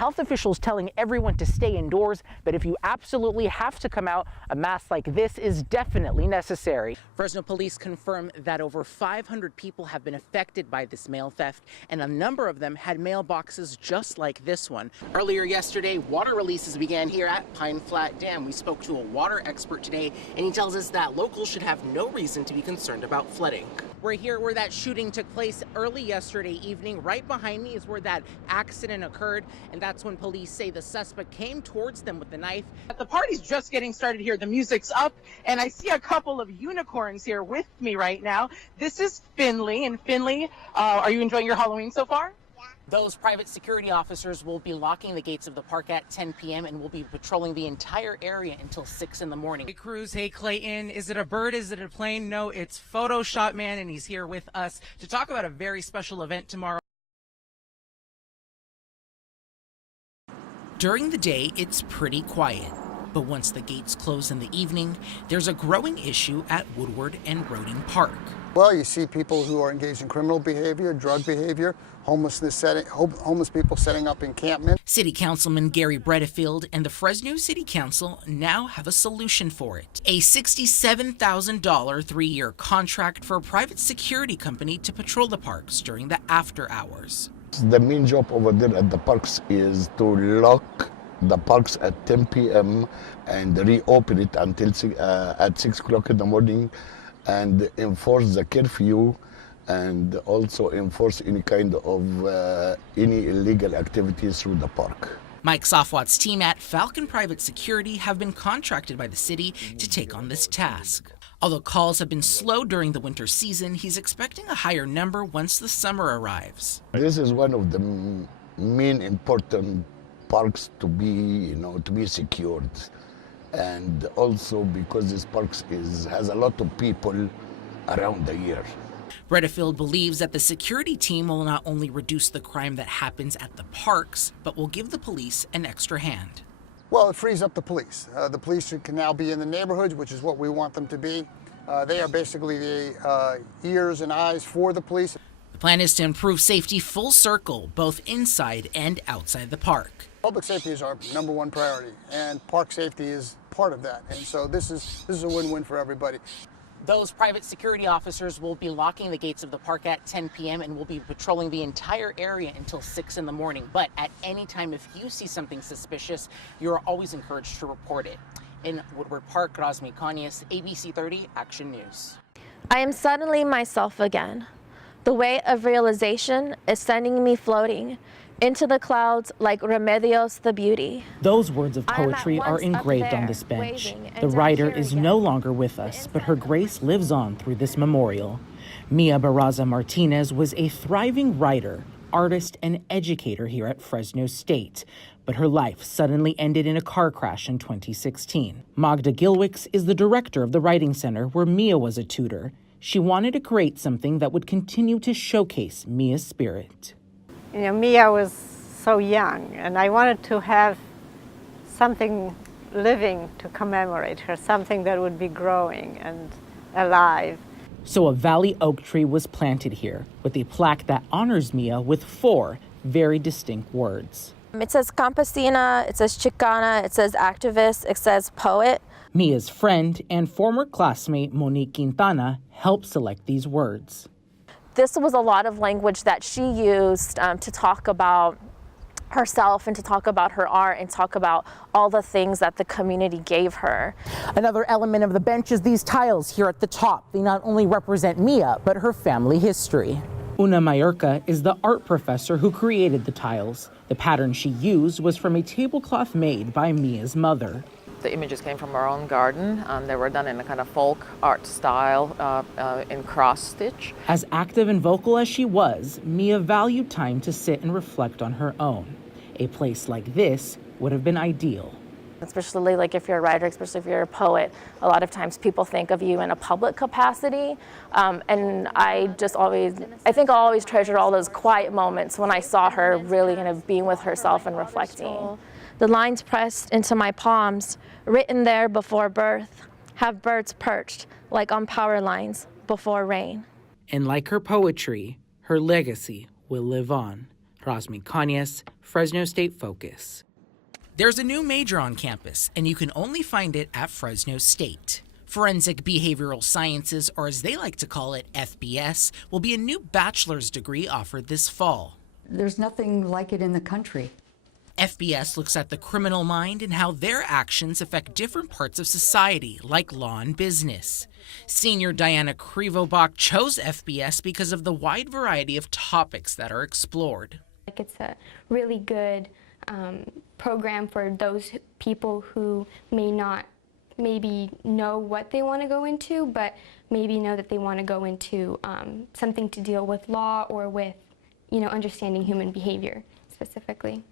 health officials telling everyone to stay indoors, but if you absolutely have to come out, a mask like this is definitely necessary. Fresno police confirm that over 500 people have been affected by this mail theft, and a number of them had mailboxes just like this one. Earlier yesterday, water releases began here at Pine Flat Dam. We spoke to a water expert today, and he tells us that locals should have no reason to be concerned about flooding. We're here where that shooting took place early yesterday evening. Right behind me is where that accident occurred, and that's when police say the suspect came towards them with the knife. The party's just getting started here. The music's up, and I see a couple of unicorns here with me right now. This is Finley, and Finley, are you enjoying your Halloween so far? Those private security officers will be locking the gates of the park at 10 p.m. and will be patrolling the entire area until 6 in the morning. Hey, Cruz. Hey, Clayton. Is it a bird? Is it a plane? No, it's Photoshop Man, and he's here with us to talk about a very special event tomorrow. During the day, it's pretty quiet. But once the gates close in the evening, there's a growing issue at Woodward and Roding Park. Well, you see people who are engaged in criminal behavior, drug behavior, homeless people setting up encampment. City Councilman Gary Bredefield and the Fresno City Council now have a solution for it. A $67,000 3-year contract for a private security company to patrol the parks during the after hours. The main job over there at the parks is to lock the parks at 10 p.m. and reopen it until at 6 o'clock in the morning, and enforce the curfew, and also enforce any kind of any illegal activities through the park. Mike Sofwat's team at Falcon Private Security have been contracted by the city to take on this task. Although calls have been slow during the winter season, he's expecting a higher number once the summer arrives. This is one of the main important parks to be secured. And also because this park has a lot of people around the year. Bredefield believes that the security team will not only reduce the crime that happens at the parks, but will give the police an extra hand. Well, it frees up the police. The police can now be in the neighborhoods, which is what we want them to be. They are basically the ears and eyes for the police. The plan is to improve safety full circle, both inside and outside the park. Public safety is our number one priority, and park safety is part of that. And so this is a win-win for everybody. Those private security officers will be locking the gates of the park at 10 p.m. and will be patrolling the entire area until 6 in the morning. But at any time, if you see something suspicious, you're always encouraged to report it. In Woodward Park, Razmik Cañas, ABC 30 Action News. I am suddenly myself again. The weight of realization is sending me floating into the clouds like Remedios the Beauty. Those words of poetry are engraved on this bench. The writer is no longer with us, but her grace lives on through this memorial. Mia Barraza Martinez was a thriving writer, artist, and educator here at Fresno State, but her life suddenly ended in a car crash in 2016. Magda Gilwicks is the director of the Writing Center where Mia was a tutor. She wanted to create something that would continue to showcase Mia's spirit. You know, Mia was so young, and I wanted to have something living to commemorate her, something that would be growing and alive. So a valley oak tree was planted here with a plaque that honors Mia with 4 very distinct words. It says campesina, it says Chicana, it says activist, it says poet. Mia's friend and former classmate Monique Quintana helped select these words. This was a lot of language that she used to talk about herself and to talk about her art and talk about all the things that the community gave her. Another element of the bench is these tiles here at the top. They not only represent Mia, but her family history. Una Mallorca is the art professor who created the tiles. The pattern she used was from a tablecloth made by Mia's mother. The images came from our own garden. They were done in a kind of folk art style in cross stitch. As active and vocal as she was, Mia valued time to sit and reflect on her own. A place like this would have been ideal. Especially like if you're a writer, especially if you're a poet, a lot of times people think of you in a public capacity. And I think I'll always treasure all those quiet moments when I saw her really kind of being with herself and reflecting. The lines pressed into my palms, written there before birth, have birds perched like on power lines before rain. And like her poetry, her legacy will live on. Razmik Cañas, Fresno State Focus. There's a new major on campus, and you can only find it at Fresno State. Forensic Behavioral Sciences, or as they like to call it, FBS, will be a new bachelor's degree offered this fall. There's nothing like it in the country. FBS looks at the criminal mind and how their actions affect different parts of society, like law and business. Senior Diana Krivobach chose FBS because of the wide variety of topics that are explored. It's a really good program for those people who may not maybe know what they want to go into, but maybe know that they want to go into something to deal with law or with, understanding human behavior specifically.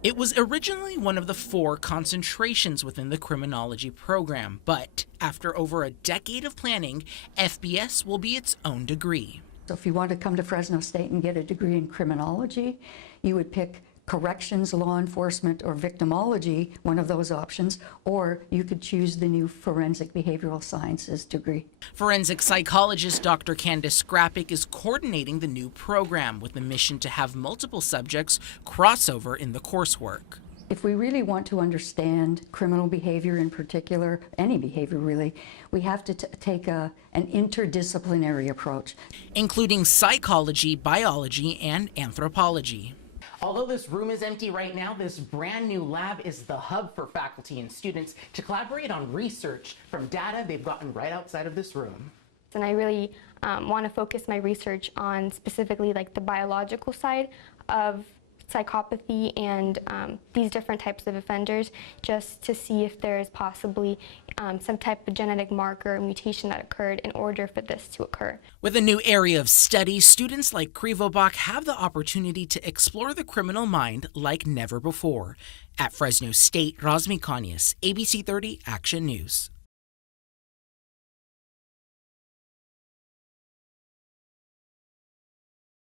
It was originally one of the 4 concentrations within the criminology program, but after over a decade of planning, FBS will be its own degree. So if you want to come to Fresno State and get a degree in criminology, you would pick corrections, law enforcement, or victimology, one of those options, or you could choose the new Forensic Behavioral Sciences degree. Forensic psychologist Dr. Candace Grappick is coordinating the new program with the mission to have multiple subjects cross over in the coursework. If we really want to understand criminal behavior in particular, any behavior really, we have to take an interdisciplinary approach, including psychology, biology, and anthropology. Although this room is empty right now, this brand new lab is the hub for faculty and students to collaborate on research from data they've gotten right outside of this room. And I really want to focus my research on specifically like the biological side of psychopathy and these different types of offenders, just to see if there is possibly some type of genetic marker or mutation that occurred in order for this to occur. With a new area of study, students like Krivobach have the opportunity to explore the criminal mind like never before. At Fresno State, Razmik Cañas, ABC 30 Action News.